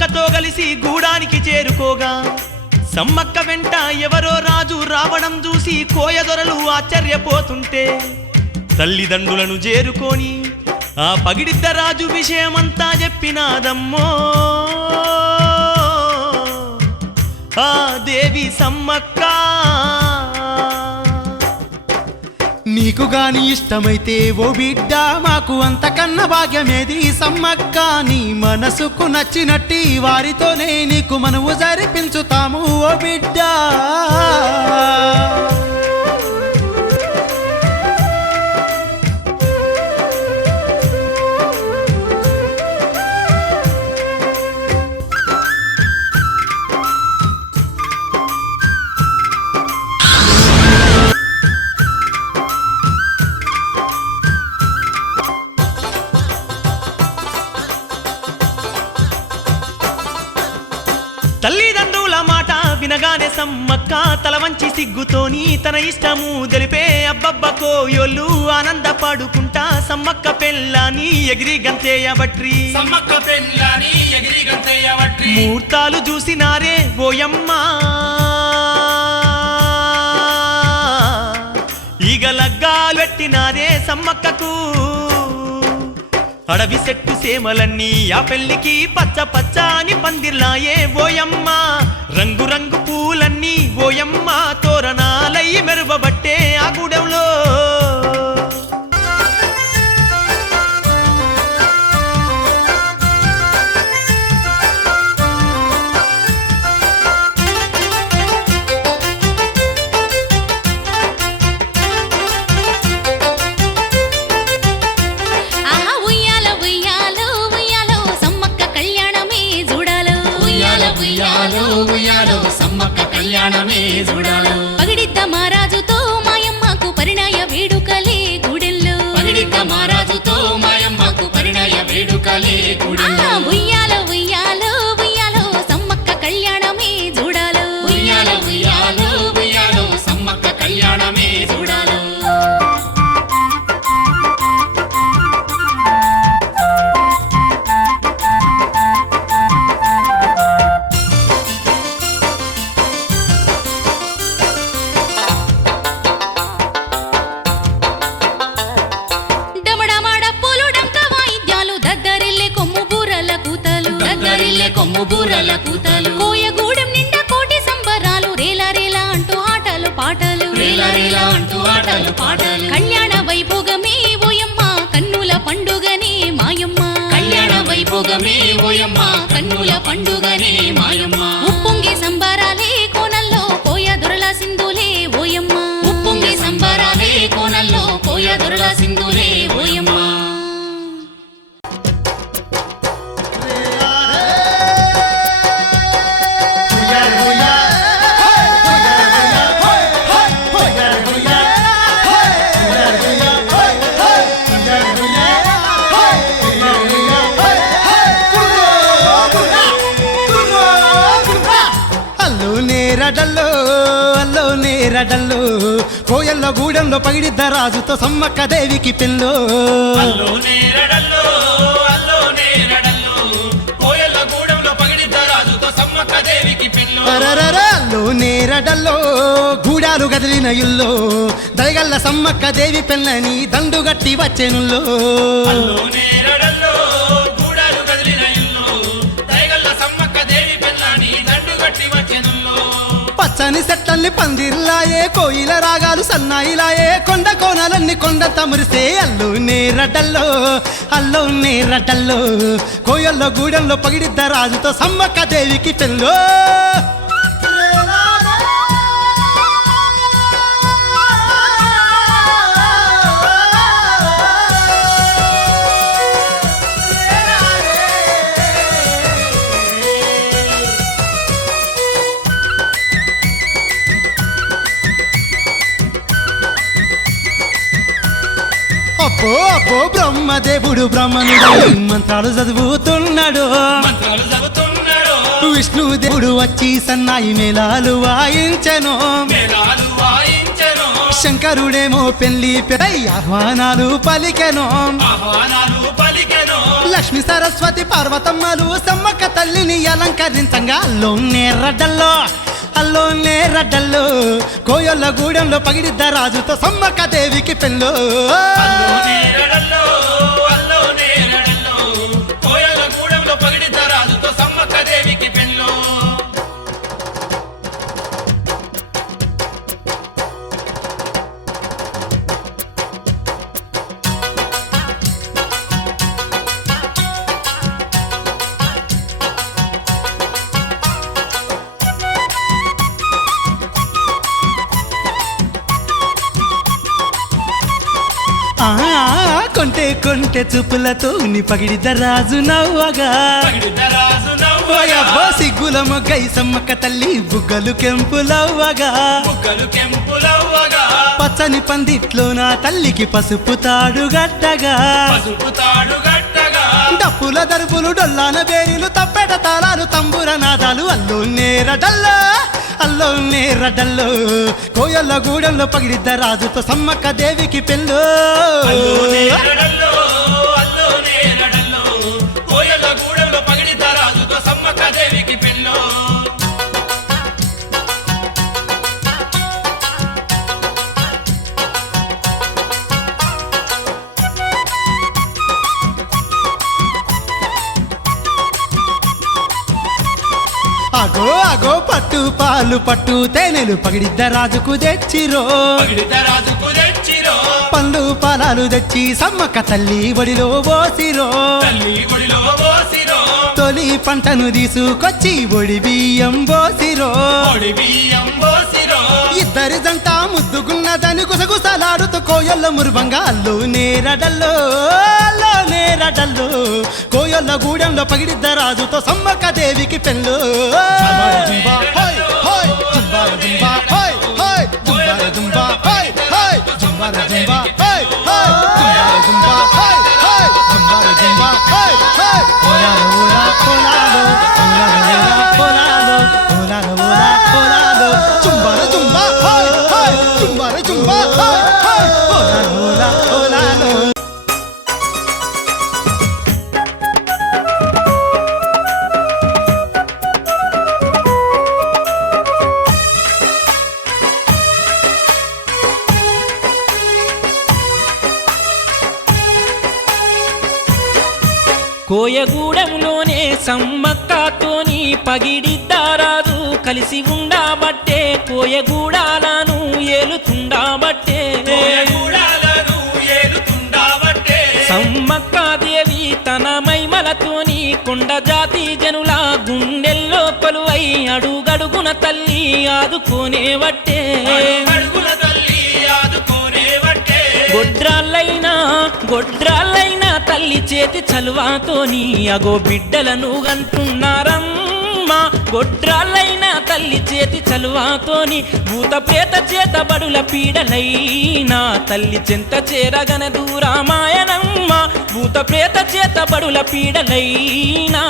సమ్మక్కతో కలిసి గూడానికి చేరుకోగా సమ్మక్క వెంట ఎవరో రాజు రావడం చూసి కోయదొరలు ఆశ్చర్యపోతుంటే తల్లిదండ్రులను చేరుకొని ఆ పగిడిద్ద రాజు విషయమంతా చెప్పినాదమ్మో ఆ దేవి సమ్మక్క. నీకు గాని ఇష్టమైతే ఓ బిడ్డ మాకు అంతకన్నా భాగ్యమేది సమ్మక్క. నీ మనసుకు నచ్చినట్టి వారితోనే నీకు మనవు జరిపించుతాము ఓ బిడ్డ. తల్లిదండ్రుల మాట వినగానే సమ్మక్క తల వంచి సిగ్గుతోని తన ఇష్టము తెలిపే అబ్బబ్బ కోయోళ్ళు ఆనందపడుకుంటా సమ్మక్క పెళ్ళాని ఎగిరి గంతేయబట్రి ముహూర్తాలు చూసినారే ఓయమ్మా ఈగ లగ్గాలు పెట్టినారే సమ్మక్కకు. అడవి చెట్టు సేమలన్నీ ఆ పెళ్లికి పచ్చ పచ్చాని పందిర్లాయే ఓయమ్మ. రంగు రంగు పూలన్నీ ఓయమ్మ తోరణాలయ్యి మెరువబట్టే ఆ గూడెంలో. సమ్మక్క కళ్యాణమే చూడాలో పగిడిద్ద మహారాజుతో మాయమ్మకు పరిణయ వేడుకలే గూడెల్లో. పగిడిద్ద మహారాజుతో మాయమ్మకు పరిణయ వేడుకలే గూడెల్లో. ఉయ్యాలో ఉయ్యాలో ఉయ్యాలో సమ్మక్క కళ్యాణమే చూడాలో. ఉయ్యాలో ఉయ్యాలో ఉయ్యాలో సమ్మక్క కళ్యాణమే చూడాలో. కొమ్ము బూరల కూతలు కోయగూడెం నిండా కోటి సంబరాలు రేలా రేలా అంటూ ఆటలు పాటలు. రేలా రేలా అంటూ ఆటలు పాటలు. కళ్యాణ వైభోగమే ఓయమ్మ కన్నుల పండుగనే మాయమ్మ. కళ్యాణ వైభోగమే ఓయమ్మ కన్నుల పండుగనే మాయమ్మ. ఉప్పొంగి సంబరాలే కోనల్లో కోయ దొరల సింధులే ఓయమ్మ. ఉప్పొంగి సంబరాలే కోనల్లో కోయ దొరల సింధులే ఓయమ్మ. నేరడల్లో కోయల్లో గూడెంలో పగిడిద్ద రాజుతో సమ్మక్క దేవికి పెళ్ళో. అల్లో నేరడల్లో కోయల్లో గూడెంలో పగిడిద్ద రాజుతో సమ్మక్క దేవికి పెళ్ళో. అల్లో నేరడల్లో గూడాలు గదిలిన ఇల్లో దయగల్ల సమ్మక్క దేవి పెళ్ళని దండుగట్టి వచ్చెనుల్లో. అల్లో నేరడల్లో గూడాలు గదిలిన ఇల్లో దయగల్ల సమ్మక్క దేవి పెళ్ళని దండుగట్టి వచ్చెనుల్లో. పచ్చని చెట్లన్నీ పందిర్లాయే కోయిల రాగాలు సన్నాయిలాయే కొండ కోనాలన్నీ కొండంత మురిసే. అల్లో నేరడల్లో కోయల్లో గూడెంలో పగిడిద్ద రాజుతో సమ్మక్క దేవికి పెళ్ళో. అబ్బో అబ్బో బ్రహ్మదేవుడు బ్రహ్మనుడు మంత్రాలు చదువుతున్నాడు. విష్ణుదేవుడు వచ్చి సన్నాయి మేళాలు వాయించెను. శంకరుడేమో పెళ్లి ఆహ్వానాలు పలికెను లక్ష్మీ సరస్వతి పార్వతమ్మలు సమ్మక్క తల్లిని అలంకరించంగా అల్లోనే రడ్డల్లో కోయొల్ల గూడెంలో పగిడిద్ద రాజుతో సమ్మక్క దేవికి పెళ్ళో కొంటే చూపులతో పగిడిద్ద రాజు నవ్వగా సిగ్గుల మొగ్గై సమ్మక్క తల్లి బుగ్గలు కెంపులవ్వగా పచ్చని పందిట్లో నా తల్లికి పసుపు తాడు గట్టగా డప్పుల దరుపులు డొల్లాన బేరీలు తప్పెట తాళాలు తంబుర నాదాలు అల్లోనే రడ్డల్లో కోయొల్ల గూడెంలో పగిడిద్ద రాజుతో సమ్మక్క దేవికి పెళ్ళో అగో పట్టు పాలు పట్టు తేనెలు పగిడిద్ద రాజుకు తెచ్చిరో పండ్లు పాలాలు తెచ్చి సమ్మక్క తల్లి ఒడిలో పోసిరో తొలి పంటను తీసుకొచ్చి ఒడి బియ్యం పోసిరో ఇద్దరి జంట ముద్దుగున్నదని గుసగుసలాడుతూ కోయొల్ల మురువంగా అల్లోనే రడల్లో కోయొల్ల గూడెంలో పగిడిద్ద రాజుతో సమ్మక్క దేవికి పెళ్ళో కోయగూడెంలోనే సమ్మక్కతోని పగిడిద్దారాదు కలిసి ఉండబట్టే కోయగూడాలను ఏలుతుండబట్టే సమ్మక్కదేవి తన మైమలతోని కొండ జాతి జనుల గుండెల్లో కొలువై అడుగడుగున తల్లి ఆదుకోనేవట్టే గొడ్రాళ్ళైనా తల్లి చేతి చలువాతోని అగో బిడ్డలను గంటున్నారమ్మా గొడ్రాళ్ళైనా తల్లి చేతి చలువాతోని భూత ప్రేత చేత బడుల పీడలైనా తల్లి చెంత చేరగన దూరామాయనమ్మ భూత ప్రేత చేత బడుల పీడలైనా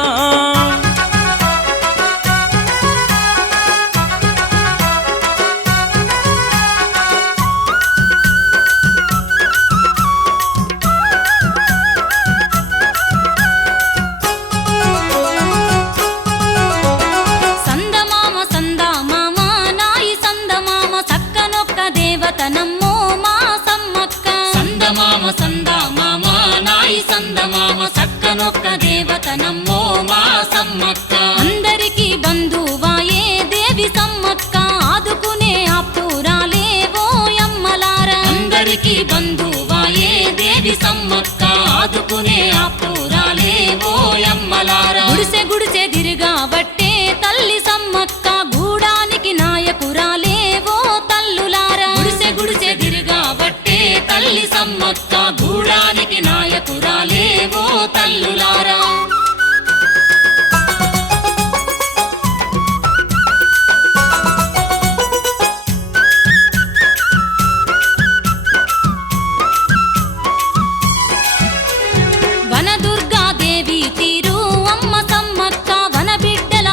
సక్కనొక్క దేవతనమ్మో మా సమ్మక్క అందరికీ బంధువాయే దేవి సమ్మక్క ఆదుకునే ఆప్తురాలేవో యమ్మలారా అందరికీ బంధువాయే దేవి సమ్మక్క ఆదుకునే ఆప్తురాలేవో యమ్మలారా గుడిసె తిరిగాబట్టే తల్లి సమ్మక్క గూడానికి నాయకురాలేవో తల్లులారా గుడిసె తిరిగాబట్టే తల్లి సమ్మక్క గూడానికి నాయకురాలేవో తల్లులారా వనదుర్గాదేవి తీరు అమ్మ సమ్మక్క వన బిడ్డల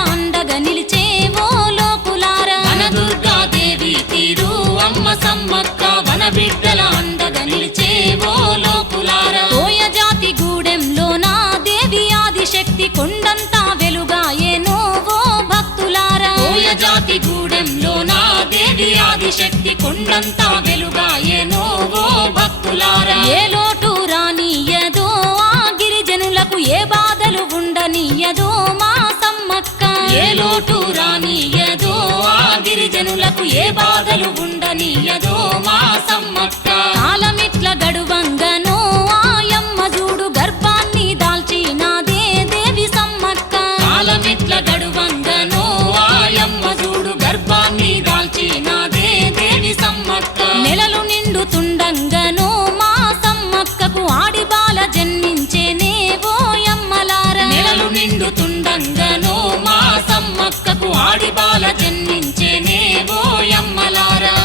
ఆదిశక్తి కొండంతా వెలుగాయేనో ఓ భక్తులారా ఏ లోటు రానియదో ఆ గిరిజనులకు ఏ బాధలు ఉండనియదో మా సమ్మక్క ఏ లోటు రానియదో ఆ గిరిజనులకు ఏ బాధలు ఉండనియదో మా సమ్మక్క కాలమిట్ల గడువంగనో ఆయమ్మ చూడు గర్భాన్ని దాల్చినాదే దేవి సమ్మక్క కాలమిట్ల గడువంగనో ఆయమ్మ చూడు గర్భాన్ని దాల్చినాదే దేవి సమ్మక్క నెలలు నిండుతుండంగనో మా సమ్మక్కకు ఆడి బాల జన్మించేనే ఓయమ్మలార నెలలు నిండుతుండంగనో మా సమ్మక్కకు ఆడి బాల జన్మించేనే ఓయమ్మలారా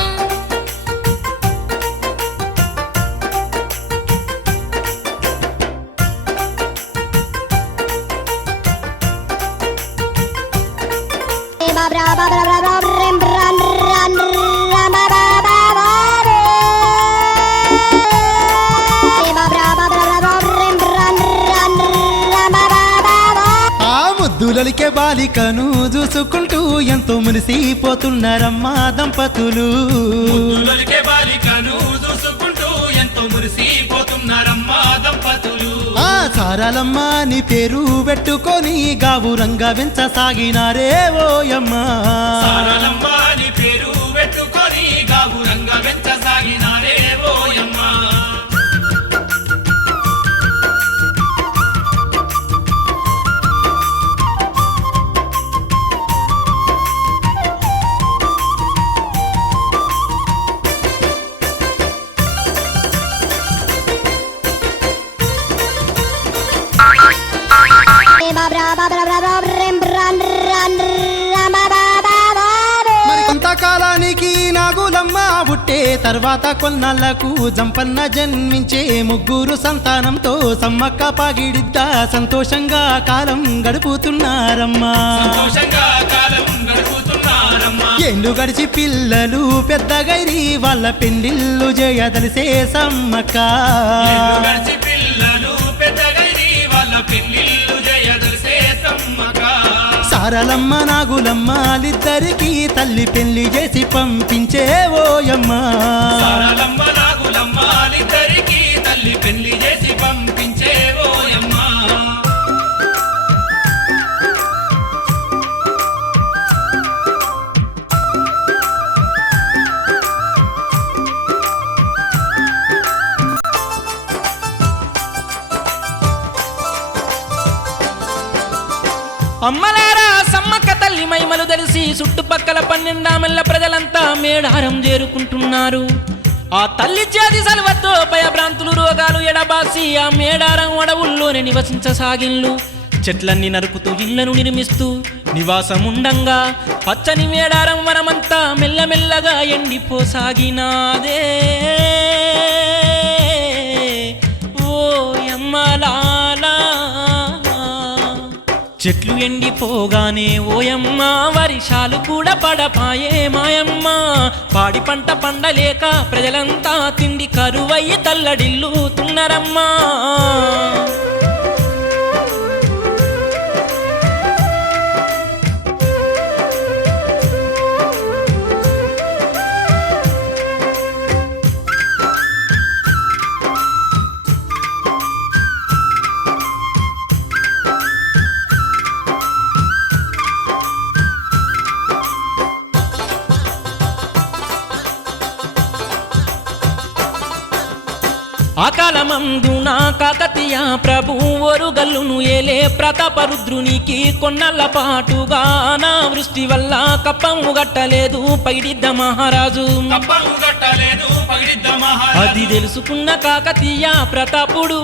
ఆ ముద్దులలికే బాలికను చూసుకుంటూ ఎంతో మురిసిపోతున్నారమ్మా దంపతులు ముద్దులొలికే బాలికను చూసుకుంటూ ఎంతో మురిసిపోతున్నారమ్మా దంపతులు ఆ సారాలమ్మ నీ పేరు పెట్టుకొని గావురంగా వెంచసాగినారే ఓయమ్మా సారలమ్మ నీ పేరు పెట్టుకొని గావురంగా వెంచసాగినారే ఓయమ్మ మరి కొంతకాలానికి నాగులమ్మ పుట్టే తర్వాత కొన్నాళ్లకు జంపన్న జన్మించే ముగ్గురు సంతానంతో సమ్మక్క పాగిడిద్ద సంతోషంగా కాలం గడుపుతున్నారమ్మా సంతోషంగా కాలం గడుపుతున్నారమ్మా ఎండు గడిచి పిల్లలు పెద్దగైరి వాళ్ళ పెళ్లిళ్ళు చేయదలిసే సమ్మక్క ఎల్లు గడిచి పిల్లలు పెద్దగైరి వాళ్ళ పెళ్లిళ్ళు చేయదలిసే సమ్మక్క సారలమ్మ నాగులమ్మలిద్దరికి తల్లి పెళ్లి చేసి పంపించే ఓయమ్మ సారలమ్మ నాగులమ్మలిద్దరికి తల్లి పెళ్లి చేసి పంపించే ఓయమ్మ అమ్మలారా సమ్మక్క తల్లి మైమలు తెలిసి చుట్టుపక్కల 12 ఆమెళ్ళ ప్రజలంతా మేడారం చేరుకుంటున్నారు ఆ తల్లి చేతి సలవతో భయభ్రాంతులు రోగాలు ఎడబాసి ఆ మేడారం అడవుల్లోనే నివసించసాగిన్లు చెట్లన్నీ నరుకుతూ ఇళ్లను నిర్మిస్తూ నివాసముండంగా పచ్చని మేడారం వనమంతా మెల్లమెల్లగా ఎండిపోసాగినాదే ఓ యమ్మలాలా చెట్లు ఎండిపోగానే ఓయమ్మ వర్షాలు కూడా పడపాయే మాయమ్మ పాడి పంట పండలేక ప్రజలంతా తిండి కరువయ్యి తల్లడిల్లుతున్నారమ్మా ఆకాలమందున కాకతీయ ప్రభు ఒరుగల్లును ఏలే ప్రతాపరుద్రునికి కొన్నల్ల పాటుగా నా వృష్టి వల్ల కప్పము గట్టలేదు పగిడిద్ద మహారాజు కప్పము గట్టలేదు పగిడిద్ద మహారాజు అది తెలుసుకున్న కాకతీయ ప్రతాపుడు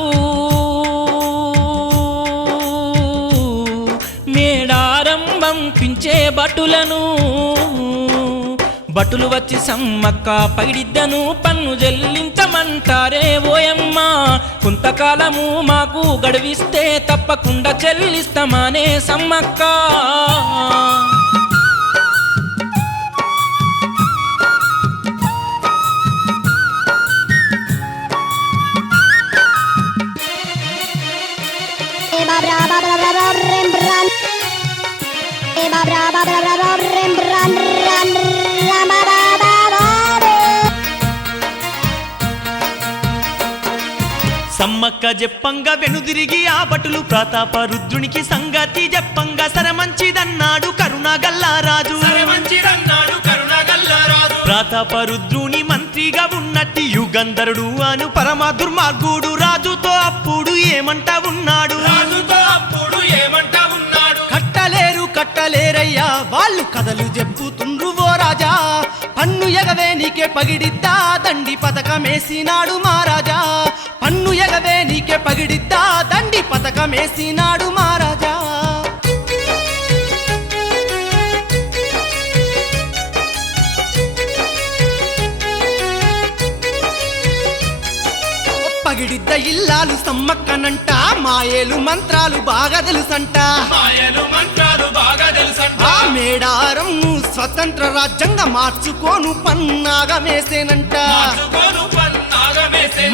మేడారం పంపించే భటులు వచ్చి సమ్మక్క పైడిద్దను పన్ను చెల్లించమంటారే ఓయమ్మ కొంతకాలము మాకు గడువిస్తే తప్పకుండా చెల్లిస్తామానే సమ్మక్క సమ్మక్క చెప్పంగా వెనుదిరిగి ఆ భటులు ప్రతాపరుద్రునికి సంగతి చెప్పంగా సరమంచిదన్నాడు కరుణగల్లారాజు. ప్రతాపరుద్రుని మంత్రిగా ఉన్నట్టి యుగంధరుడు అను పరమ దుర్మార్గుడు రాజుతో అప్పుడు ఏమంటా ఉన్నాడు. కట్టలేరయ్యా వాళ్ళు కథలు చెప్పుతుండ్రు ఓ రాజా, పన్ను ఎగవే నీకే పగిడిద్దా దండి పథకమేసినాడు మహారాజా, పన్ను ఎగవే నీకే పగిడిద్దా దండి పథకమేసినాడు మహారాజా. పగిడిద్ద ఇల్లాలు సమ్మక్కనంట, మాయేలు మంత్రాలు బాగా తెలుసంట, ఆ మేడారం స్వతంత్ర రాజ్యంగా మార్చుకోను పన్నాగమేసేనంట.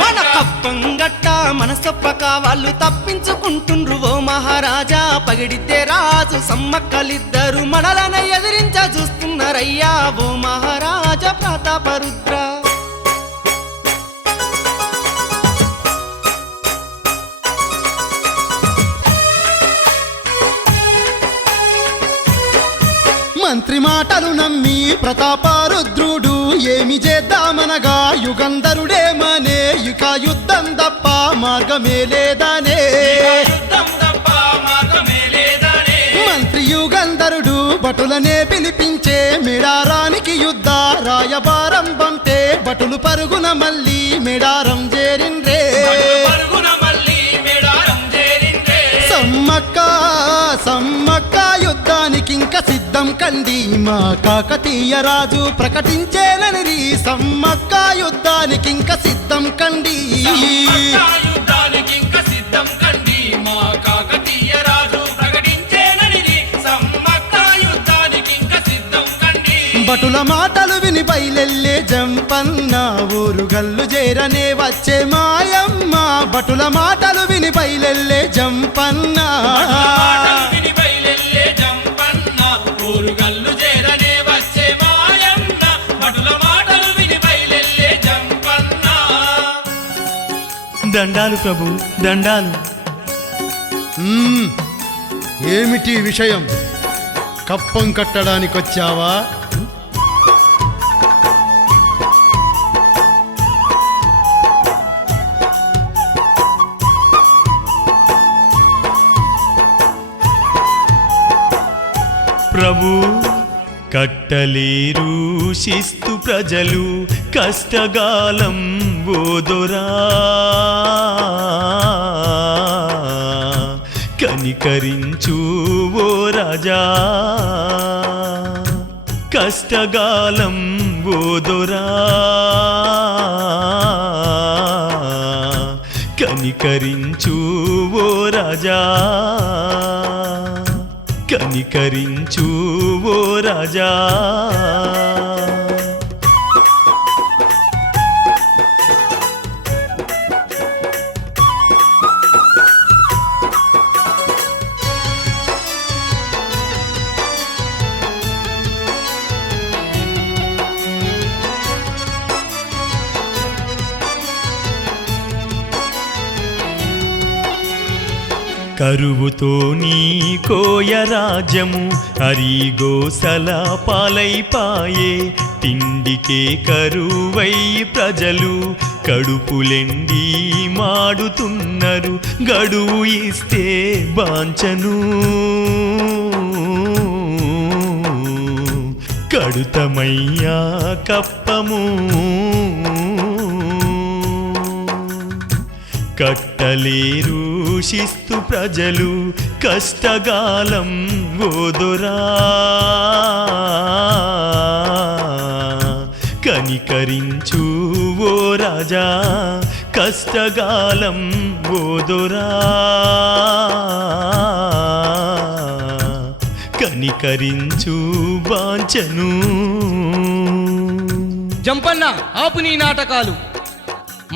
మన కప్పంగట్ట మన సొప్పక వాళ్ళు తప్పించుకుంటుండ్రు ఓ మహారాజా, పగిడితే రాజు సమ్మక్కలిద్దరు మనలన ఎదిరించ చూస్తున్నారయ్యా ఓ మహారాజా ప్రతాపరుద్ర. మంత్రి మాటలు నమ్మి ప్రతాపరుద్రుడు ఏమి చేద్దామనగా యుగంధరుడేమనే ఇక యుద్ధం తప్ప మార్గమే లేదనే. మంత్రి యుగంధరుడు భటులనే పిలిపించే మేడారానికి యుద్ధ రాయబారం పంపే భటులు పరుగున మళ్ళీ మేడారం చేరిండ్రే. సమ్మక్క యుద్ధానికి ఇంకా సిద్ధం కండి మా కాకతీయ రాజు ప్రకటించేనని, సమ్మక్క యుద్ధానికి ఇంకా సిద్ధం కండి. భటుల మాటలు విని బయలెల్లే జంపన్న ఊరు గల్లు చేరనే వచ్చే మాయమ్మ, భటుల మాటలు విని బయలెల్లే జంపన్న. దండాలు ప్రభు దండాలు. ఏమిటి విషయం? కప్పం కట్టడానికి వచ్చావా? ప్రభు కట్టలేరు శిస్తు ప్రజలు కష్టగాలం ఓదొరా, కనికరించు ఓ రాజా కష్టగాలం ఓదొరా, కనికరించు ఓ రాజా కనికరించు ఓ రాజా. కరువుతో నీ కోయ రాజ్యము హరిగోసల పాలైపాయే, తిండికే కరువై ప్రజలు కడుపులెండి మాడుతున్నారు, గడువు ఇస్తే బాంచను కడుతమయ్యా కప్పము, కట్టలేరు శిస్తు ప్రజలు కష్టగాలం ఓదొరా, కనికరించు ఓ రాజా కష్టగాలం ఓదొరా, కనికరించు వాంచను. జంపన్న ఆపు నీ నాటకాలు,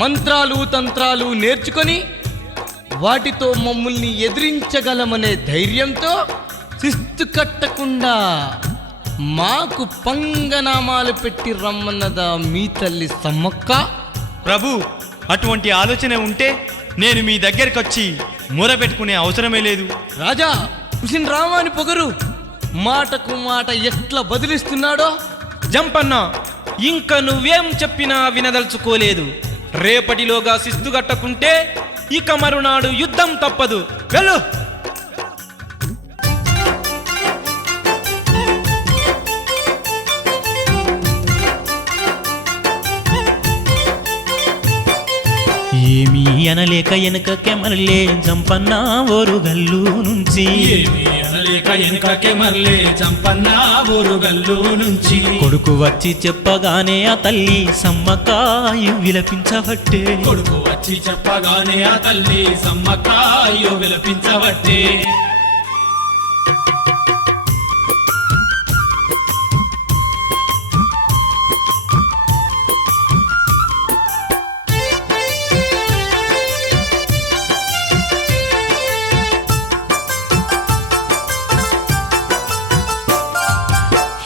మంత్రాలు తంత్రాలు నేర్చుకొని వాటితో మమ్మల్ని ఎదిరించగలమనే ధైర్యంతో శిస్తు కట్టకుండా మాకు పంగనామాలు పెట్టి రమ్మన్నదా మీ తల్లి సమ్మక్క? ప్రభు అటువంటి ఆలోచన ఉంటే నేను మీ దగ్గరకొచ్చి మూరబెట్టుకునే అవసరమే లేదు. రాజా కుసిన్ రామాని పొగరు మాటకు మాట ఎట్లా బదిలిస్తున్నాడో. జంపన్న ఇంక నువ్వేం చెప్పినా వినదలుచుకోలేదు. రేపటిలోగా శిస్తు కట్టకుంటే ఇక మరునాడు యుద్ధం తప్పదు. వెళ్ళు. ఏమీ అనలేక వెనుకకే మరలే జంపన్న ఓరుగల్లు నుంచి. చంపన్న ఊరుగల్లు నుంచి కొడుకు వచ్చి చెప్పగానే ఆ తల్లి సమ్మక్క విలపించబట్టే. కొడుకు వచ్చి చెప్పగానే ఆ తల్లి సమ్మక్క అయ్యో విలపించబట్టే.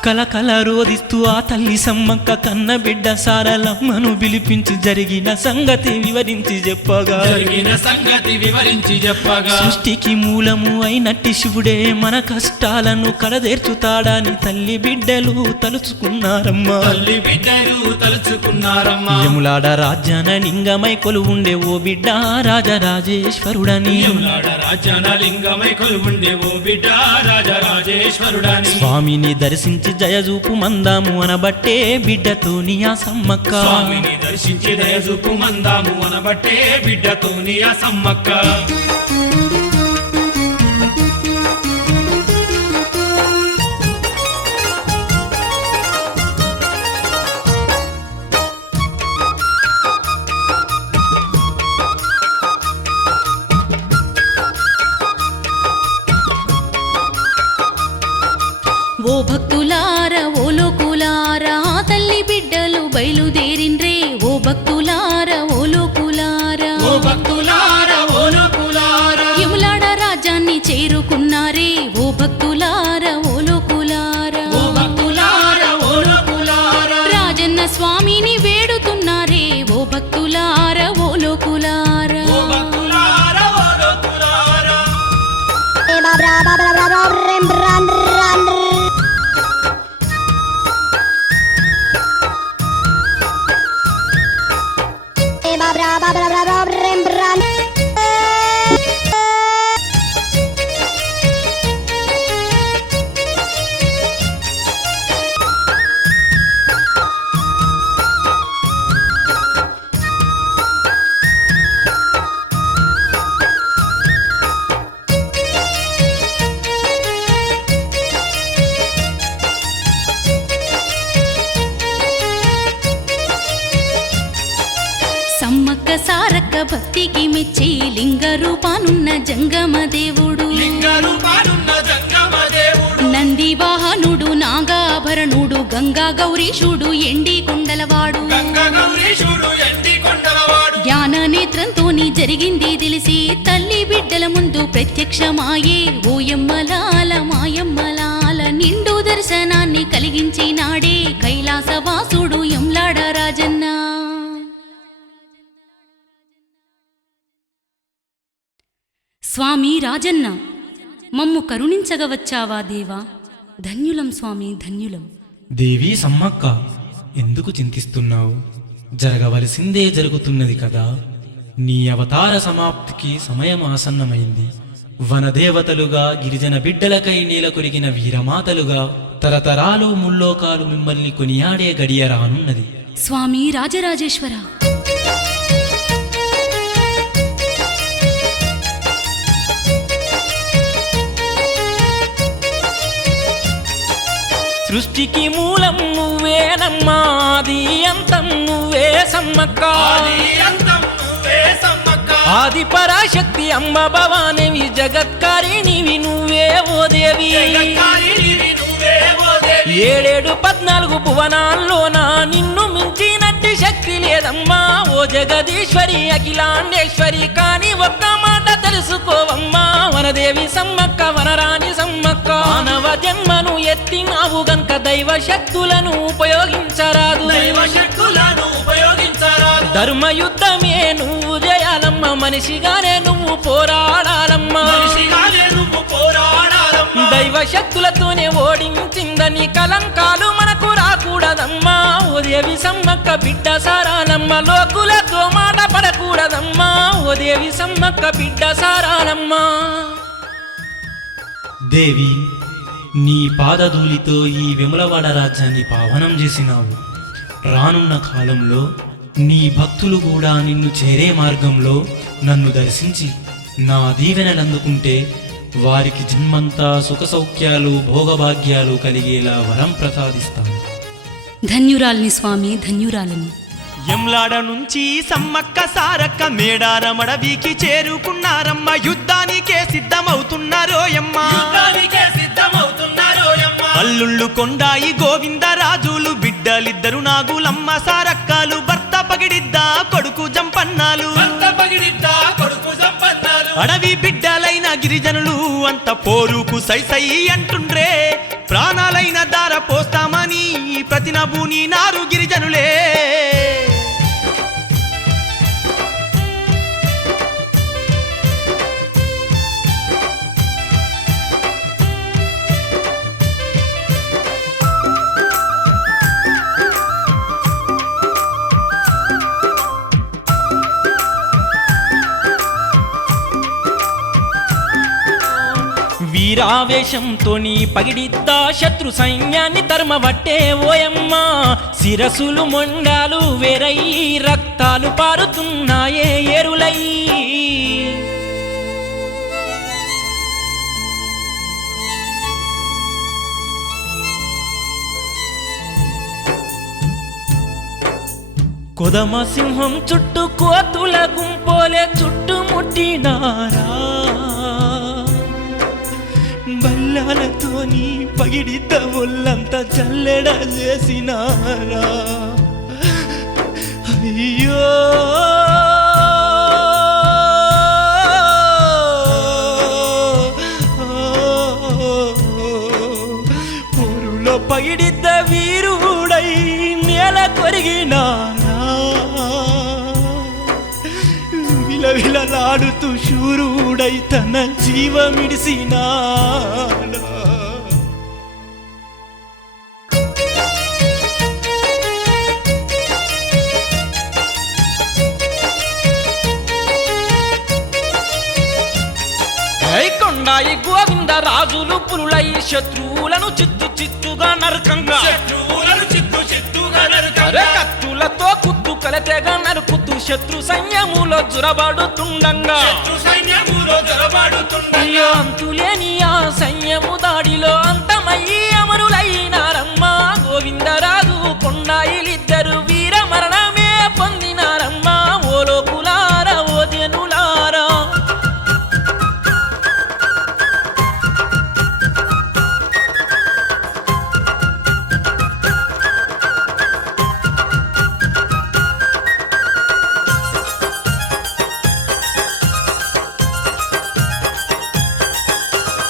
కలకల రోదిస్తూ ఆ తల్లి సమ్మక్క కన్న బిడ్డ సారలమ్మను పిలిపించి జరిగిన సంగతి వివరించి చెప్పగా. సృష్టికి మూలము అయినట్టి శివుడే మన కష్టాలను కడదేర్చుతాడని తల్లి బిడ్డలు తలుచుకున్నారమ్మా. యములాడ రాజ్యాన లింగమై కొలువుండే ఓ బిడ్డ రాజరాజేశ్వరుడని. స్వామిని దర్శించి జయజూపు మందాము అనబట్టే బిడ్డతోని ఆ సమ్మక్క. దర్శించి దయజూపు మందాము అనబట్టే బిడ్డతోని ఆ సమ్మక్క. ఓ భక్తులారా ఓ లోకులారా తల్లి బిడ్డలు బయలుదేరిండ్రే. ఓ భక్తులారా ఓ లోకులారా యములాడ రాజ్యాన్ని చేరుకున్నారే. ఓ భక్తులారా ఓ లోకులారా రాజన్న స్వామిని వేడుతున్నారే. ఓ భక్తులారా ఓ లోకులారా సమ్మక్క సారక్క భక్తికి మెచ్చి లింగ రూపానున్న జంగమ దేవుడు. నంది వాహనుడు నాగాభరణుడు గంగా గౌరీశుడు ఎండి కొండలవాడు. జ్ఞాన నేత్రంతోని జరిగింది తెలిసి తల్లి బిడ్డల ముందు ప్రత్యక్షమాయే. ఓయమ్మలాల మాయమ్మలాల నిండు దర్శనాన్ని కలిగించినాడే కైలాసవాసుడు యములాడ రాజన్న. స్వామి రాజన్న మమ్ము కరుణించగవచ్చావా దేవా. ధన్యులం స్వామి ధన్యులం. దేవి సమ్మక్క ఎందుకు చింతిస్తున్నావు? జరగవలసిందే జరుగుతున్నది కదా. నీ అవతార సమాప్తికి సమయం ఆసన్నమైంది. వనదేవతలుగా గిరిజన బిడ్డలకై నేల కొరిగిన వీరమాతలుగా తరతరాలు ముల్లోకాలు మిమ్మల్ని కొనియాడే గడియ రానున్నది. స్వామి రాజరాజేశ్వర సృష్టికి మూలం నువ్వేనమ్మా, ఆది అంతం నువ్వే సమ్మక్క. ఆది పరాశక్తి అంబ భవానివి, జగత్కారిణివి నువ్వే ఓ దేవి. 7 14 భువనాల్లోన నిన్ను మించినట్టి శక్తి లేదమ్మా ఓ జగదీశ్వరి అఖిలాండేశ్వరి. కాని ఒక్క మాట తెలుసుకోవమ్మా వనదేవి సమ్మక్క, వనరాణి సమ్మక్క. మానవ జన్మను ఎత్తినావు గనుక దైవ శక్తులను ఉపయోగించరాదు. ధర్మయుద్ధమే నువ్వు జయాలమ్మ మనిషిగానే నువ్వు పోరాడాలమ్మా మనిషిగానే నువ్వు పోరాడాలమ్మా. దైవ శక్తులతోనే ఓడించిందని కలంకాలు మనకు రాకూడదమ్మా ఓ దేవి సమ్మక్క బిడ్డ సారాలమ్మ లోకులతో మాట పడకూడదమ్మా ఓ దేవి సమ్మక్క బిడ్డ సారాలమ్మా దేవి నీ పాదధూళితో ఈ విమలవాడ రాజ్యాన్ని పావనం చేసినావు. రానున్న కాలంలో నీ భక్తులు కూడా నిన్ను చేరే మార్గంలో నన్ను దర్శించి నా దీవెనలందుకుంటే వారికి జన్మంతా సుఖ సౌఖ్యాలు భోగభాగ్యాలు కలిగేలా వరం ప్రసాదిస్తాను. ధన్యురాలిని స్వామి, ధన్యురాలిని. ఎమ్లాడ నుంచి సమ్మక్క సారక్క మేడారమడవికి చేరుకున్నారమ్మ. యుద్ధానికే సిద్ధమవుతున్నారోయమ్మ. యుద్ధానికే సిద్ధమవుతున్నారోయమ్మ. అల్లుళ్ళు కొండాయి గోవిందరాజులు బిడ్డలిద్దరు నాగులమ్మ సారక్కలు భర్త పగిడిద్దా కొడుకు జంపన్నాలు. భర్త పగిడిద్దా కొడుకు జంపన్నాలు. అడవి బిడ్డలైన గిరిజనులు అంత పోరుకు సై సై అంటుండ్రే. ప్రాణాలైన దార పోస్తామని ప్రతినబూని నారు గిరిజనులే. వీరావేశంతోని పగిడిద్దా శత్రు సైన్యాన్ని ధర్మవట్టే ఓయమ్మా శిరసులు మొండాలు వేరై రక్తాలు పారుతున్నాయే ఏరులై. కొదమ సింహం చుట్టూ కోతుల గుంపోలే చుట్టుముట్టినారా బల్లాలతోని పగిడిద్ద ఒళ్ళంతా చల్లెడ చేసినారా. అయ్యో ఊరులో పగిడిద్ద వీరుడై నేల కొరిగినారా. విలవిలలాడుతూ శూరుడై తన జీవమిడిసినాడా. కొండాయి గోవింద రాజులు పులులై శత్రువులను చిత్తు చిత్తుగా నరకంగా. శత్రువులను చిత్తు చిత్తుగా నరకంగా. కత్తులతో కుత్తు కలతెగా నరుకుతూ శత్రు సైన్యములో జురబడుతుండంగా. శత్రు సైన్యములో జొరబడుతుండగా. అయ్యో అంతులేని ఆ సైన్యము దాడిలో అంతమయ్యి అమరులైనారమ్మా గోవిందరాజు కొండాయిలిద్దరు వీర మరణమే పొందినారమ్మా ఓ లోకులారా ఓ జనులారా.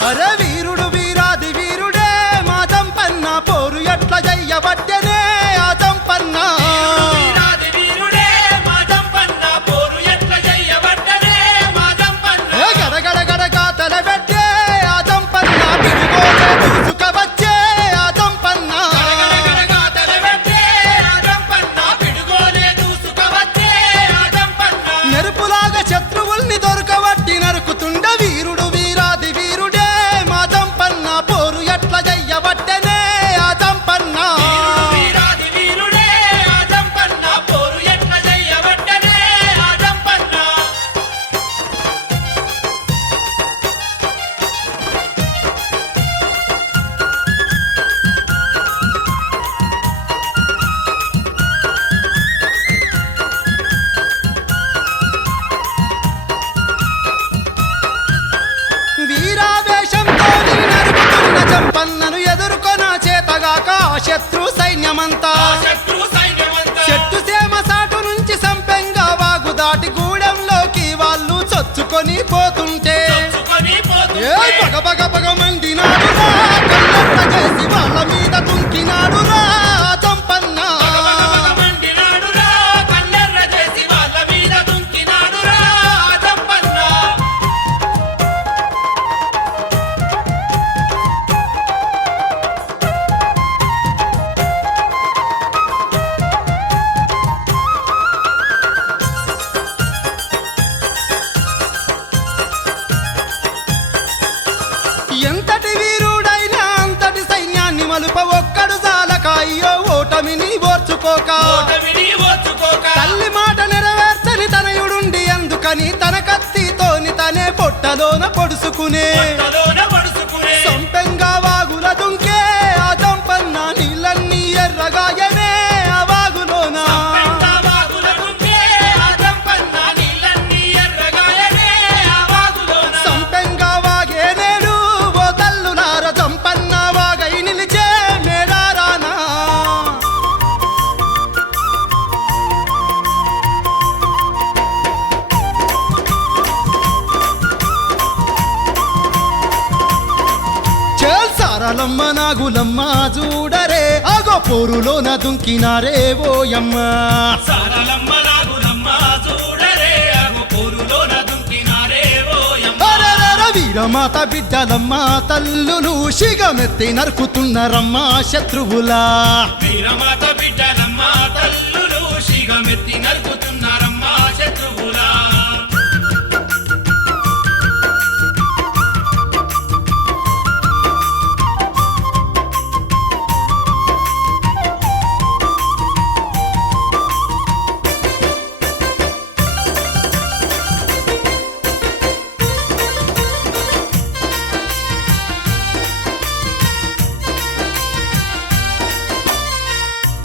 అరే వీరుడు వీరాది వీరుడే మా జంపన్న పోరు ఎట్ల జయ్యబట్టెనే ఆ జంపన్న. వీరాది వీరుడే మా జంపన్న పోరు ఎట్ల జయ్యబట్టనే మా జంపన్న. గడగడ గడగా తలబెట్టే ఆ జంపన్న పిడుగోలే దూసుకవచ్చే ఆ జంపన్న. గడగడగడగా తలబెట్టే ఆ జంపన్న. పిడుగోలే దూసుకవచ్చే ఆ జంపన్న. నెరుపులాగా శత్రువుల్ని దొరకబట్టి నరుకుతుండ వీరుడు వీరాది వీరుడే మా జంపన్న పోరు ఎట్ల జయ్యబట్టెనే ఆ జంపన్న. వీరాది వీరుడే ఆ జంపన్న పోరు ఎట్ల జయ్యబట్టనే ఆ జంపన్న. వీరావేశంతో నరుకుతున్న జంపన్నను ఎదుర్కొన చేతగాక ఆ శత్రు సైన్యమంతా. ఆ శత్రు సైన్యమంతా. చెట్టు సేమ సాటు నుంచి సంపెంగా వాగు దాటి గూడెంలోకి వాళ్ళు చొచ్చుకొని పోతుంటే చొచ్చుకొని పోతుంటే. ఏ పగ పగ పగ మండినాడురా కళ్ళెర్ర చేసి వాళ్ళ మీద తుంకినాడురా జంపన్న. మండినాడురా కన్నెర్ర చేసి వాళ్ళ మీద దుంకినాడురా ఆ ఓర్చుకోక ఓటమిని ఓర్చుకోక తల్లి మాట నెరవేర్చని తనయుడుండి అందుకని తన కత్తితోని తనే పొట్టలోన పొడుసుకునే పొట్టలోన పడుచుకునే సొంతంగా వాగుల దుంకే ఆ జంపన్న నీళ్ళన్నీ ఎర్రగాయనే ఆ వాగులోన పెంట వాగులకుంటే ఆ జంపన్న నీళ్ళన్నీ ఎర్రగాయనే ఆ వాగులోన సొంతంగా వాగే నేడు ఓ తల్లులార జంపన్న వాగై నిలిచే మేడారానా చేల్సారలమ్మ నాగులమ్మ చూడరే అగో పోరులోన దుంకినారే ఓయమ్మ సారలమ్మ నాగులమ్మ చూడరే అగు పోరులోన దుంకినారే ఓయమ్మ అరెరెర వీరమాత బిడ్డలమ్మ తల్లులు శిగమెత్తి నరుకుతున్నరమ్మ శత్రువులా వీరమాత బిడ్డలమ్మ తల్లులు శిగమెత్తి నరుకుతున్నారమ్మ శత్రువులా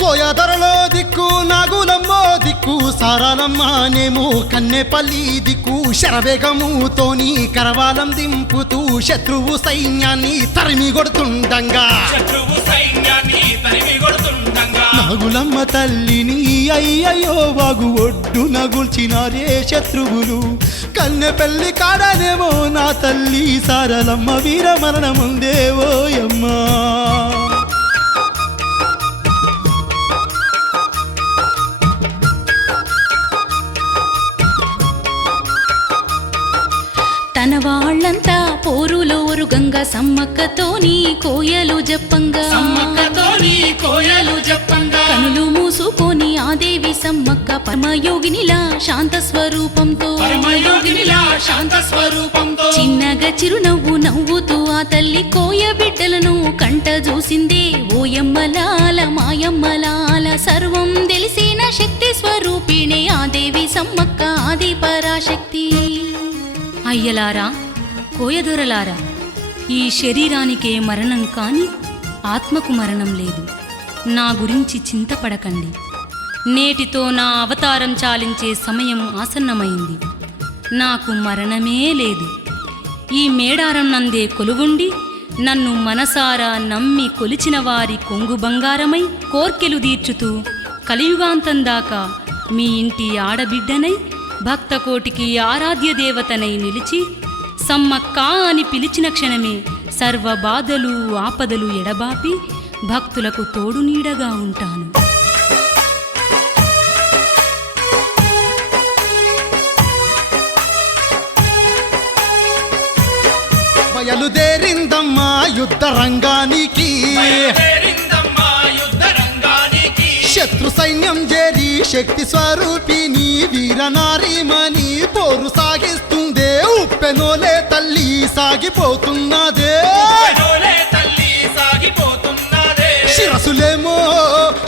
కోయదరలో దిక్కు నాగులమ్మో దిక్కు సారాలమ్మనేమో కన్నెపల్లి దిక్కు శరవేగముతోని కరవాలం దింపుతూ శత్రువు సైన్యాన్ని తరిమి కొడుతుండంగా శత్రువు సైన్యాన్ని తరిమి కొడుతుండగా నాగులమ్మ తల్లిని అయ్యయ్యో వాగు ఒడ్డు నగుల్చినారే శత్రువులు కన్నెపల్లి కాడనేమో నా తల్లి సారలమ్మ వీరమరణముందే ఓయమ్మా తన వాళ్ళంతా పోరులోరు గంగ సమ్మక్కతోని కోయలు జప్పంగా సమ్మక్కతోని కోయలు జప్పంగా కనులు మూసుకొని ఆ దేవి సమ్మక్క పరమయోగినిలా శాంత స్వరూపంతో పరమయోగినిలా శాంత స్వరూపంతో చిన్నగా చిరునవ్వు నవ్వుతూ ఆ తల్లి కోయ బిడ్డలను కంట చూసిందే ఓయమ్మలాల మాయమ్మలాల సర్వం తెలిసిన శక్తి స్వరూపిణే ఆ దేవి సమ్మక్క ఆది పరాశక్తి. అయ్యలారా కోయదొరలారా, ఈ శరీరానికే మరణం కాని ఆత్మకు మరణం లేదు. నా గురించి చింతపడకండి. నేటితో నా అవతారం చాలించే సమయం ఆసన్నమైంది. నాకు మరణమే లేదు. ఈ మేడారం నందే కొలువుండి నన్ను మనసారా నమ్మి కొలిచిన వారి కొంగు బంగారమై కోర్కెలు తీర్చుతూ కలియుగాంతం దాకా మీ ఇంటి ఆడబిడ్డనై భక్తకోటికి ఆరాధ్య దేవతనై నిలిచి సమ్మక్క అని పిలిచిన క్షణమే సర్వ బాధలు ఆపదలు ఎడబాపి భక్తులకు తోడు నీడగా ఉంటాను. బయలుదేరిందమ్మా యుద్ధ రంగానికి బయలుదేరిందమ్మా యుద్ధ రంగానికి శత్రు సైన్యం చేరి శక్తి స్వరూపిణి వీరనారీమణి పోరు సాగిస్తుందే ఉప్పెనోలే తల్లి సాగిపోతున్నదే పెనోలే తల్లి సాగిపోతున్నదే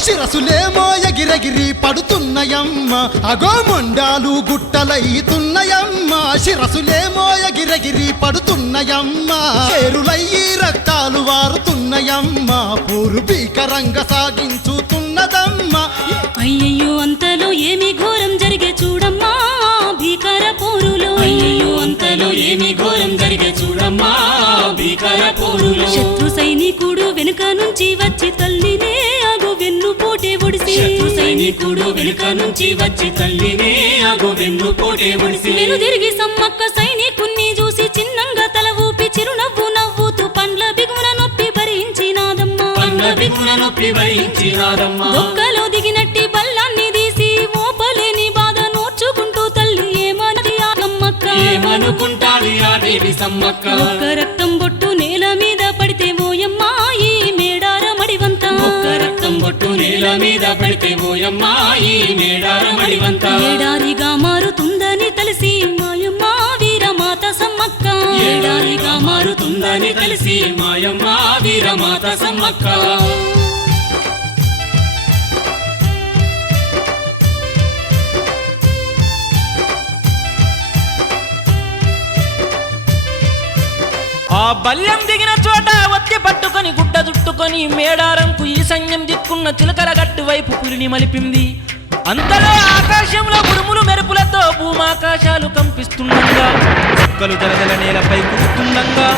శిరసులేమో ఎగిరెగిరి పడుతున్నయమ్మ అగో మొండాలు గుట్టలైతున్నయమ్మ శిరసులేమో ఎగిరెగిరి పడుతున్నయమ్మ చేరులయ్యి రక్తాలు వారుతున్నయమ్మ పోరు భీకరంగా సాగించుతున్నదమ్మ అయ్యయ్యో అంతలో ఏమి ఘోరం జరిగే చూడమ్మా భీకర పోరులో. అయ్యయ్యో అంతలో ఏమి ఘోరం జరిగే చూడమ్మా భీకర పోరులో. శత్రు సైనికుడు వెనుక నుంచి వచ్చి తల్లినే ఆగు వెన్ను పోటే ఒడిసి. శత్రు సైనికుడు వెనుక నుంచి వచ్చి తల్లినే ఆగు వెన్ను పోటే ఒడిసి. వెనుదిరిగి సమ్మక్క సైనికుణ్ణి చూసి చిన్నంగా తల ఊపి చిరునవ్వు నవ్వుతూ పండ్ల బిగున నొప్పి భరించినాదమ్మా. దొక్కలో దిగినట్టి బల్లాన్ని తీసి మోపలేని బాధ నోర్చుకుంటూ తల్లి ఏమన్నది ఆ సమ్మక్క. ఏమనుకుంటాది ఆ దేవి సమ్మక్క. ఒక్క రక్తం బొట్టు నేల మీద పడితే మోయమ్మా ఈ మేడారమడివంత. ఒక్క రక్తం బొట్టు నేల మీద పడితే మోయమ్మా ఈ మేడారమడివంత. ఏడారిగా మారుతుందని తెలిసి మాయమ్మ వీరమాత సమ్మక్క. ఏడారిగా మారుతుందని తెలిసి మాయమ్మ వీరమాత సమ్మక్క. ఆ బల్యం దిగిన చోట ఒత్తి పట్టుకొని గుడ్డ చుట్టుకొని మేడారంకు ఈ సైన్యం దిక్కున్న చిలకల గట్టు వైపు పులిని మలిపింది. అంతలో ఆకాశంలో ఉరుములు మెరుపులతో భూమాకాశాలు కంపిస్తుండగా, చుక్కలు జలజల నేలపై కురుతుండగా,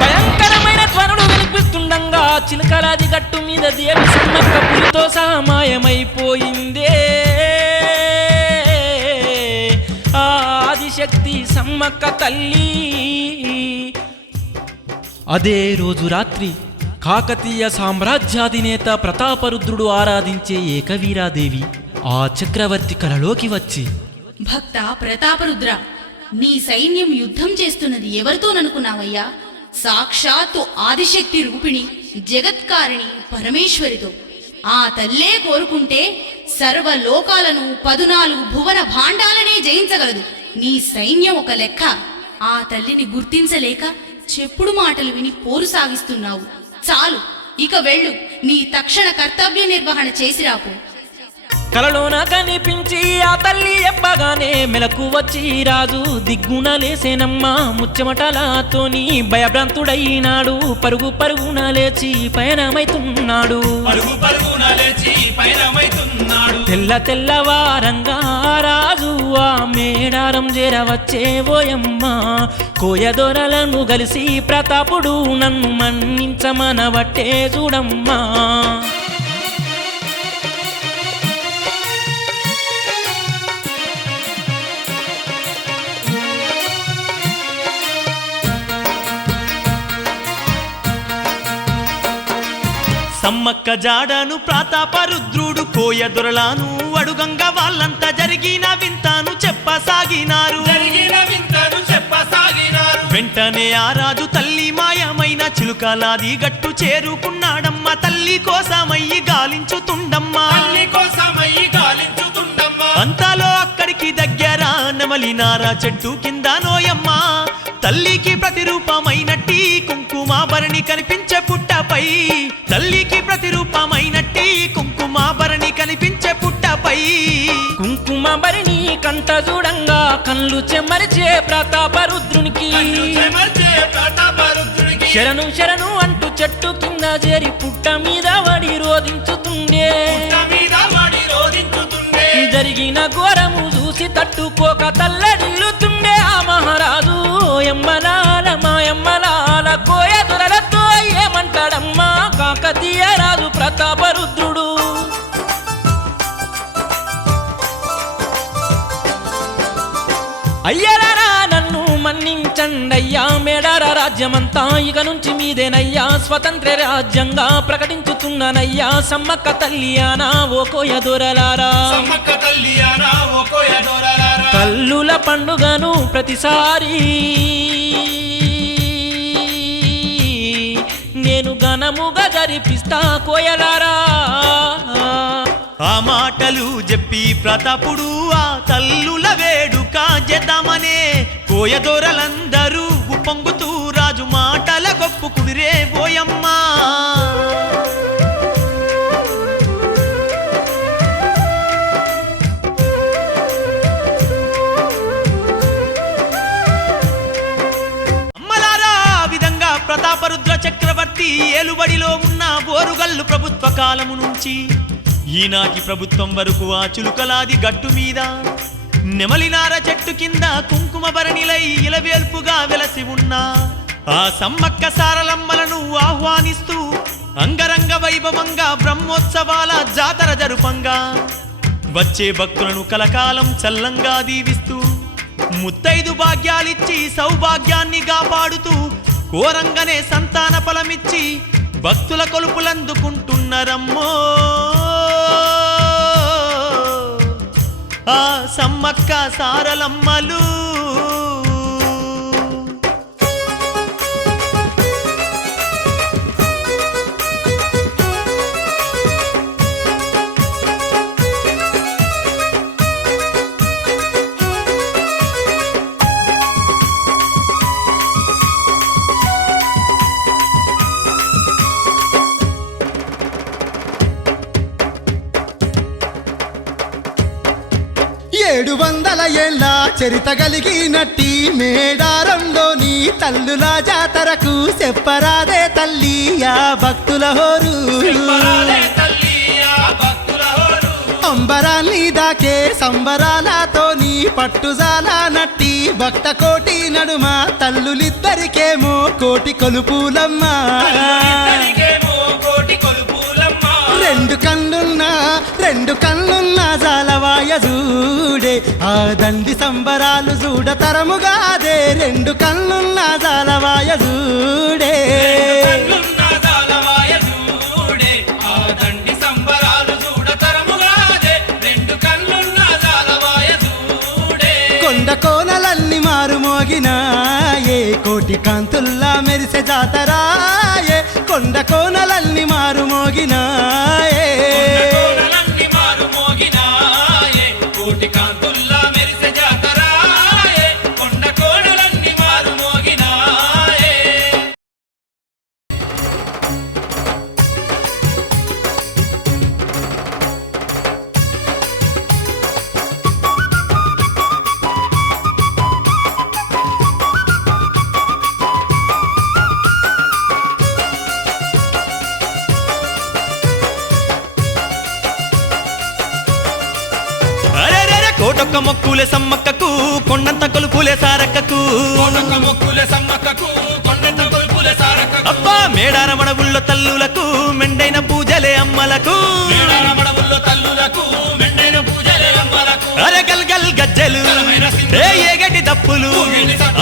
భయంకరమైన ధ్వనులు వినిపిస్తుండగా చిలకలాది గట్టు మీద దేవి సమ్మక్క పులితో సహా మాయమైపోయిందే. ఆ ఆదిశక్తి సమ్మక్క తల్లి. అదే రోజు రాత్రి కాకతీయ సామ్రాజ్యాధినేత ప్రతాపరుద్రుడు ఆరాధించే ఏకవీరాదేవి ఆ చక్రవర్తి కలలోకి వచ్చి, భక్త ప్రతాపరుద్ర, నీ సైన్యం యుద్ధం చేస్తున్నది ఎవరితోననుకున్నావయ్యా? సాక్షాత్తు ఆదిశక్తి రూపిణి జగత్కారిణి పరమేశ్వరితో. ఆ తల్లే కోరుకుంటే సర్వలోకాలను 14 భువన భాండాలనే జయించగలదు. నీ సైన్యం ఒక లెక్క. ఆ తల్లిని గుర్తించలేక చెప్పుడు మాటలు విని పోరు సాగిస్తున్నావు. చాలు, ఇక వెళ్ళు. నీ తక్షణ కర్తవ్య నిర్వహణ చేసిరాపు. కలలోన కనిపించి ఆ తల్లి ఎప్పగానే మెలకు వచ్చి రాజు దిగ్గున లేసేనమ్మా. ముచ్చమటలాతోని భయభ్రాంతుడైనాడు. పరుగు పరుగున లేచి పయనమైతున్నాడు. తెల్ల తెల్లవారంగా రాజు ఆ మేడారం చేరవచ్చే ఓయమ్మ. కోయదొరలను కలిసి ప్రతాపుడు నన్ను మన్నించమనబట్టే చూడమ్మా. సమ్మక్క జాడను ప్రతాపరుద్రుడు కోయదొరలాను అడుగంగా వాళ్ళంతా జరిగిన వింతాను చెప్పసాగినారు. వెంటనే ఆ రాజు తల్లి మాయమైన చిలుకలాది గట్టు చేరుకున్నాడమ్మ. తల్లి కోసమయ్యి గాలించుతుండమ్మా. అంతలో అక్కడికి దగ్గర నెమలినారా చెట్టు కింద నోయమ్మ. తల్లికి ప్రతిరూపమైనట్టి కుంకుమాభరణి కనిపించే పుట్టపై. తల్లికి ప్రతిరూపమైనట్టి కుంకుమాభరణి కనిపించే పుట్టపై. కుంకుమాభరణి కంట చూడంగా కళ్ళు చెమరిచే ప్రతాపరుద్రునికి. శరణు శరణు అంటూ చెట్టు కింద చేరి పుట్ట మీద వడి రోధించుతుండే. జరిగిన ఘోరము చూసి తట్టుకోక తల్లడిల్లుతుండే ఆ మహారాజు. ఎమ్మలాల మాయమ్మలాల కోయదొరలతో ఏమంటాడమ్మా కాకతీయ రాజు ప్రతాపరుద్రుడు. అయ్యలారా నన్ను మన్నించండయ్యా. మేడార రాజ్యమంతా ఇక నుంచి మీదేనయ్యా. స్వతంత్ర రాజ్యంగా ప్రకటించుతున్నానయ్యా. సమ్మక్క తల్లియానా ఓ కోయదొరలారా. కల్లుల పండుగను ప్రతిసారి నేను ఘనముగా జరిపిస్తా కోయలారా. ఆ మాటలు చెప్పి ప్రతాపుడు ఆ తల్లుల వేడుక చేద్దామనే కోయదొరలందరూ ఉప్పొంగుతూ రాజు మాటల గొప్పుకునిరే పోయమ్మా. ప్రతాపరుద్ర చక్రవర్తి ఏలుబడిలో ఉన్న బోరుగల్లు ప్రభుత్వ కాలము నుంచి ఈనాటి ప్రభుత్వం వరకు ఆ చులుకలాది గట్టు మీద నెమలినార చెట్టు కింద కుంకుమ భరణిలై ఇలవేల్పుగా వెలసి ఉన్న ఆ సమ్మక్క సారలమ్మలను ఆహ్వానిస్తూ అంగరంగ వైభవంగా బ్రహ్మోత్సవాల జాతర జరుపంగా వచ్చే భక్తులను కలకాలం చల్లంగా దీవిస్తూ ముత్తైదు భాగ్యాలిచ్చి సౌభాగ్యాన్ని కాపాడుతూ కోరంగనే సంతాన ఫలమిచ్చి భక్తుల కొలుపులందుకుంటున్నరమ్మో ఆ సమ్మక్క సారలమ్మలు. 700 ఏళ్ళ చరిత కలిగినట్టి మేడారంలోని తల్లుల జాతరకు చెప్పరాదే తల్లి ఆ భక్తుల హోరు అంబరాన్ని దాకే సంబరాలతోని పట్టుజాల నట్టి భక్త కోటి నడుమ తల్లులిద్దరికేమో కోటి కొలుపులమ్మ రెండు కళ్ళున్నా జాలవాయ చూడే ఆ దండి సంబరాలు చూడ తరముగాదే రెండు కళ్ళున్నా జాలవాయ చూడే కొండ కోనలన్నీ మారు మోగినాయే కోటి కాంతుల్లా మెరిసే జాతరాయే కొండ కోనలన్నీ మారు మోగినాయే కోటి కాంతుల్లా మెరిసే జాతరాయే కొండ కోడలన్నీ మారు మోగినాయే అరెరెరె కోటొక్క మొక్కులే సమ్మక్కకు కొండంత కొలుపులే సారక్కకు కోటొక్క మొక్కులే సమ్మక్కకు కొండంత కొలుపులే సారక్కకు అబ్బా మేడారమణ ఊళ్ళో తల్లులకు మెండైన పూజలే అమ్మలకు మేడారమణవుల్లో తల్లులకు మెండైన పూజలే అమ్మలకు అరే గల్ గల్ గజ్జలు ఏ ఏగటి దప్పులు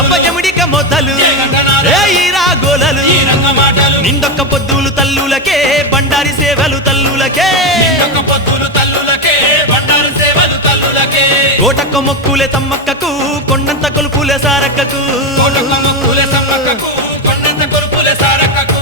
అబ్బ జముడిక మొదలు ఏ ఈరా గోలలు ఈ రంగ మాటలు నిందొక్క పొద్దులు తల్లులకే బండారి సేవలు తల్లులకే నిండొక్క పొద్దులు తల్లులకే బండారు సేవలు తల్లులకే కోటొక్క మొక్కులే తమ్మక్కకు కొండంత కొలుపులే సారక్కకు కోటొక్క మొక్కులే సమ్మక్కకు కొండంత కొలుపులే సారక్కకు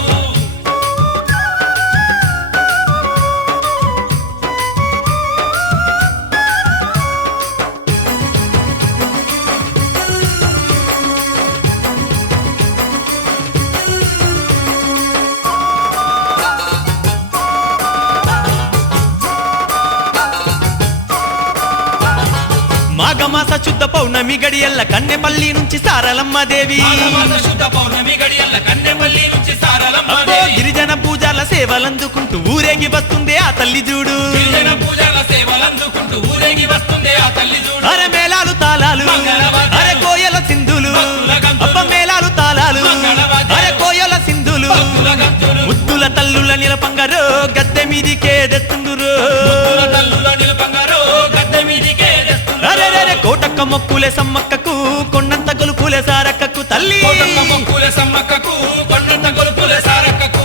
మాఘమాస శుద్ధ పౌర్ణమి గడియల్ల కన్నెపల్లి నుంచి సారలమ్మ దేవి మాఘమాస శుద్ధ పౌర్ణమి గడియల్ల కన్నెపల్లి నుంచి సారలమ్మ అబ్బో దేవి గిరిజన పూజల సేవలందుకుంటూ ఊరేగి వస్తుంది ఆ తల్లి చూడు గిరిజన పూజల సేవలందుకుంటూ ఊరేగి వస్తుంది ఆ తల్లి చూడు అరే మేళాలు తాళాలు మంగళవాద్యాలు, అరే కోయల సింధులు భక్తుల గంతులు, అబ్బ మేళాలు తాళాలు మంగళవాద్యాలు, అరే కోయల సింధులు భక్తుల గంతులు, ముద్దుల తల్లుల నిలపంగరో గద్దె మీదికే తెస్తుందురు ముద్దుల తల్లుల నిలుపంగారో గద్దె మీదికే తెస్తున్నారు. అరే కోటొక్క మొక్కులే సమ్మక్కకు కొండంత కొలుపులే సారక్కకు తల్లి కోటొక్క మొక్కులే సమ్మక్కకు కొండంత కొలుపులే సారక్కకు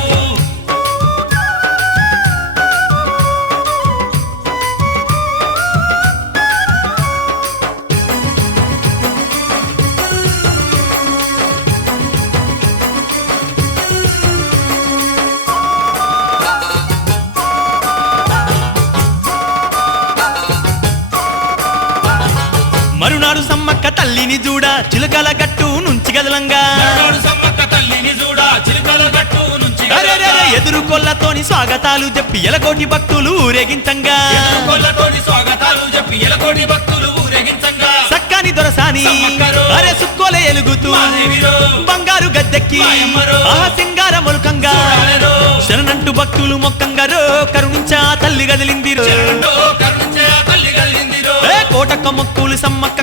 మరునాడు సమ్మక్క తల్లిని చూడ చిలుకల గట్టు నుంచి గదలంగా మరునాడు సమ్మక్క తల్లిని చూడా చిలుకల గట్టు నుంచి అరెరెరె ఎదురు కొల్లతోని స్వాగతాలు చెప్పి ఎలకోటి భక్తులు ఊరేగించంగా కొల్లతోని స్వాగతాలు చెప్పి ఎలకోటి భక్తులు ఊరేగించంగా సక్కని దొరసాని సమ్మక్కరో, అరే సుక్కోలే ఎలుగుతూ మాదేవిరో, బంగారు గద్దెక్కి మాయమ్మరో, ఆహా సింగార మొలకంగా చూడాలెరో, శరణంటూ భక్తులు మొక్కంగారో కరుణించా తల్లి గదిలిందిరో శరణంటూ కరుణించే ఆ తల్లి కలిగిందిరో. ఏ కోటొక్క మొక్కులు సమ్మక్క